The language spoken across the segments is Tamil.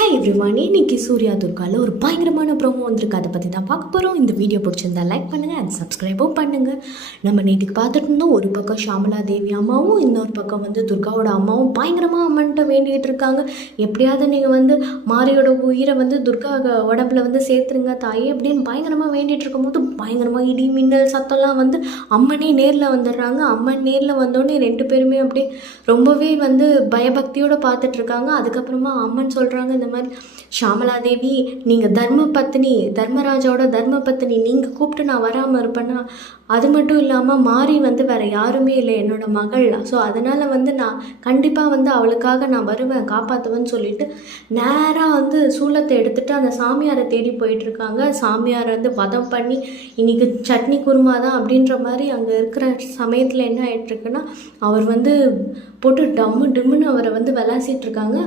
ஹாய் எவ்ரிவான், இன்னைக்கு சூர்யா துர்காவில் ஒரு பயங்கரமான ப்ரோமோ வந்திருக்கு. அதை பற்றி தான் பார்க்க போகிறோம். இந்த வீடியோ பிடிச்சிருந்தா லைக் பண்ணுங்கள் அண்ட் சப்ஸ்கிரைபும் பண்ணுங்கள். நம்ம நேற்றுக்கு பார்த்துட்டு இருந்தோம், ஒரு பக்கம் ஷாமலா தேவி அம்மாவும் இன்னொரு பக்கம் துர்காவோட அம்மாவும் பயங்கரமாக அம்மன்ட்ட வேண்டிகிட்டு இருக்காங்க. எப்படியாவது நீங்கள் மாரியோட உயிரை துர்கா உடம்புல சேர்த்துருங்க தாயே அப்படின்னு பயங்கரமாக வேண்டிகிட்டு இருக்கும்போது பயங்கரமாக இடி மின்னல் சத்தம்லாம் அம்மனே நேரில் வந்துடுறாங்க. அம்மன் நேரில் வந்தோடனே ரெண்டு பேருமே அப்படியே ரொம்பவே பயபக்தியோடு பார்த்துட்ருக்காங்க. அதுக்கப்புறமா அம்மன் சொல்கிறாங்க, இந்த மாதிரி ஷாமலா தேவி நீங்கள் தர்மராஜோட தர்ம பத்தினி, நீங்கள் கூப்பிட்டு நான் வராமல் இருப்பேன்னா, அது மட்டும் இல்லாமல் மாறி வேறு யாருமே இல்லை, என்னோட மகள். ஸோ அதனால் நான் கண்டிப்பாக அவளுக்காக நான் வருவேன், காப்பாற்றுவேன்னு சொல்லிட்டு நேராக சூலத்தை எடுத்துகிட்டு அந்த சாமியாரை தேடி போயிட்டுருக்காங்க. சாமியாரை வதம் பண்ணி இன்றைக்கி சட்னி குருமா தான் அப்படின்ற மாதிரி அங்கே இருக்கிற சமயத்தில் என்ன ஆகிட்டுருக்குன்னா, அவர் போட்டு டிம்முன்னு அவரை விளாசிட்ருக்காங்க.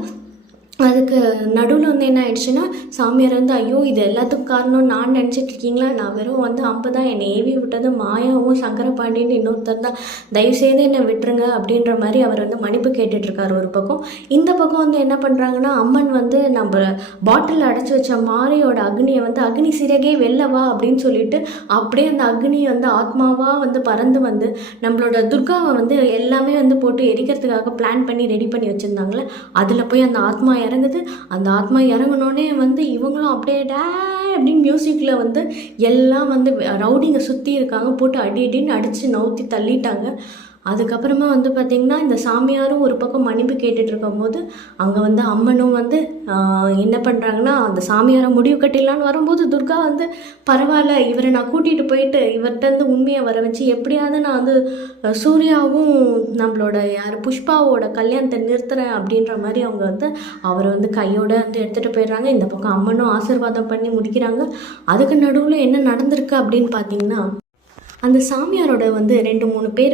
அதுக்கு நடுவில் என்ன ஆயிடுச்சுன்னா, சாமியார் ஐயோ இது எல்லாத்துக்கும் காரணம் நான் நினச்சிட்ருக்கீங்களா, நான் வெறும் 50 தான், என்னை ஏவி விட்டது மாயாவும் சங்கரபாண்டின்னு இன்னொருத்தர் தான், தயவுசெய்து என்னை விட்டுருங்க அப்படின்ற மாதிரி அவர் மன்னிப்பு கேட்டுட்ருக்கார் ஒரு பக்கம். இந்த பக்கம் என்ன பண்ணுறாங்கன்னா, அம்மன் நம்ம பாட்டிலில் அடைச்சி வச்ச மாரியோட அக்னியை அக்னி சிறகே வெல்லவா அப்படின்னு சொல்லிட்டு அப்படியே அந்த அக்னி ஆத்மாவாக பறந்து நம்மளோட துர்காவை எல்லாமே போட்டு எரிக்கிறதுக்காக பிளான் பண்ணி ரெடி பண்ணி வச்சுருந்தாங்களே, அதில் போய் அந்த ஆத்மா இறங்குது. அந்த ஆத்மா இறங்கினோடனே இவங்களும் அப்படியே அப்படின்னு மியூசிக்கில் எல்லாம் ரவுடிங்க சுற்றி இருக்காங்க, போட்டு அடின்னு அடித்து நவுத்தி தள்ளிட்டாங்க. அதுக்கப்புறமா பார்த்திங்கன்னா, இந்த சாமியாரும் ஒரு பக்கம் மன்னிப்பு கேட்டுட்டு இருக்கும்போது அங்கே அம்மனும் என்ன பண்ணுறாங்கன்னா, அந்த சாமியாரை முடிவு கட்டிடலான்னு வரும்போது துர்கா பரவாயில்ல, இவரை நான் கூட்டிகிட்டு போயிட்டு இவர்கிட்ட உண்மையை வர வச்சு எப்படியாவது நான் சூர்யாவும் நம்மளோட புஷ்பாவோட கல்யாணத்தை நிறுத்துறேன் அப்படின்ற மாதிரி அவங்க அவரை கையோடு எடுத்துகிட்டு போயிடுறாங்க. இந்த பக்கம் அம்மனும் ஆசீர்வாதம் பண்ணி முடிக்கிறாங்க. அதுக்கு நடுவில் என்ன நடந்திருக்கு அப்படின்னு பார்த்தீங்கன்னா, அந்த சாமியாரோட 2-3 பேர்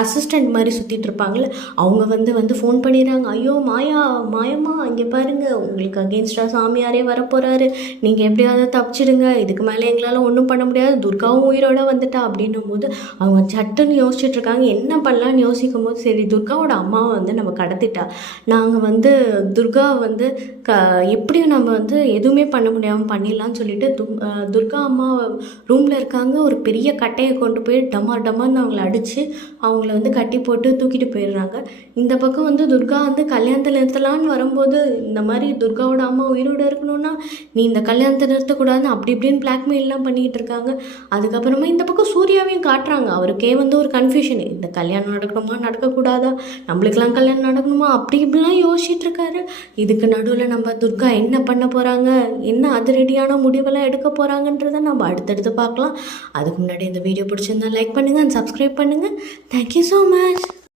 அசிஸ்டண்ட் மாதிரி சுற்றிட்டு இருப்பாங்கள்ல, அவங்க ஃபோன் பண்ணிடுறாங்க, ஐயோ மாயம்மா இங்கே பாருங்கள், உங்களுக்கு அகெயின்ஸ்டாக சாமியாரே வரப்போகிறாரு, நீங்கள் எப்படியாவது தப்பிச்சிடுங்க, இதுக்கு மேலே எங்களால் ஒன்றும் பண்ண முடியாது, துர்காவும் உயிரோட வந்துட்டா அப்படின்னும் போது அவங்க சட்டுன்னு யோசிச்சுட்ருக்காங்க. என்ன பண்ணலான்னு யோசிக்கும் போது, சரி துர்காவோட அம்மாவை நம்ம கடத்திட்டா, நாங்கள் துர்கா எப்படியும் நம்ம எதுவுமே பண்ண முடியாமல் பண்ணிடலான்னு சொல்லிட்டு துர்கா அம்மா ரூமில் இருக்காங்க. ஒரு பெரிய கட்டையை கொண்டு போய் டமார்னு அவங்கள அடித்து அவங்கள கட்டி போட்டு தூக்கிட்டு போயிடுறாங்க. இந்த பக்கம் துர்கா கல்யாணத்தை நிறுத்தலான்னு வரும்போது, இந்த மாதிரி துர்காவோட அம்மா உயிரோடு இருக்கணும்னா நீ இந்த கல்யாணத்தை நிறுத்தக்கூடாதுன்னு அப்படி இப்படின்னு பிளாக்மெயிலாம் பண்ணிக்கிட்டு இருக்காங்க. அதுக்கப்புறமா இந்த பக்கம் சூர்யாவையும் காட்டுறாங்க. அவருக்கே ஒரு கன்ஃபியூஷன், இந்த கல்யாணம் நடக்கணுமா நடக்கக்கூடாதா, நம்மளுக்கெல்லாம் கல்யாணம் நடக்கணுமா அப்படி இப்படிலாம் யோசிச்சுட்டு இருக்காரு. இதுக்கு நடுவில் நம்ம துர்கா என்ன பண்ண போகிறாங்க, என்ன அதிரடியான முடிவெல்லாம் எடுக்க போகிறாங்கன்றதை நம்ம அடுத்தடுத்து பார்க்கலாம். அதுக்கு முன்னாடி இந்த வீடியோ பிடிச்சிருந்தா லைக் பண்ணுங்கள் அண்ட் சப்ஸ்கிரைப் பண்ணுங்கள். Thank you so much.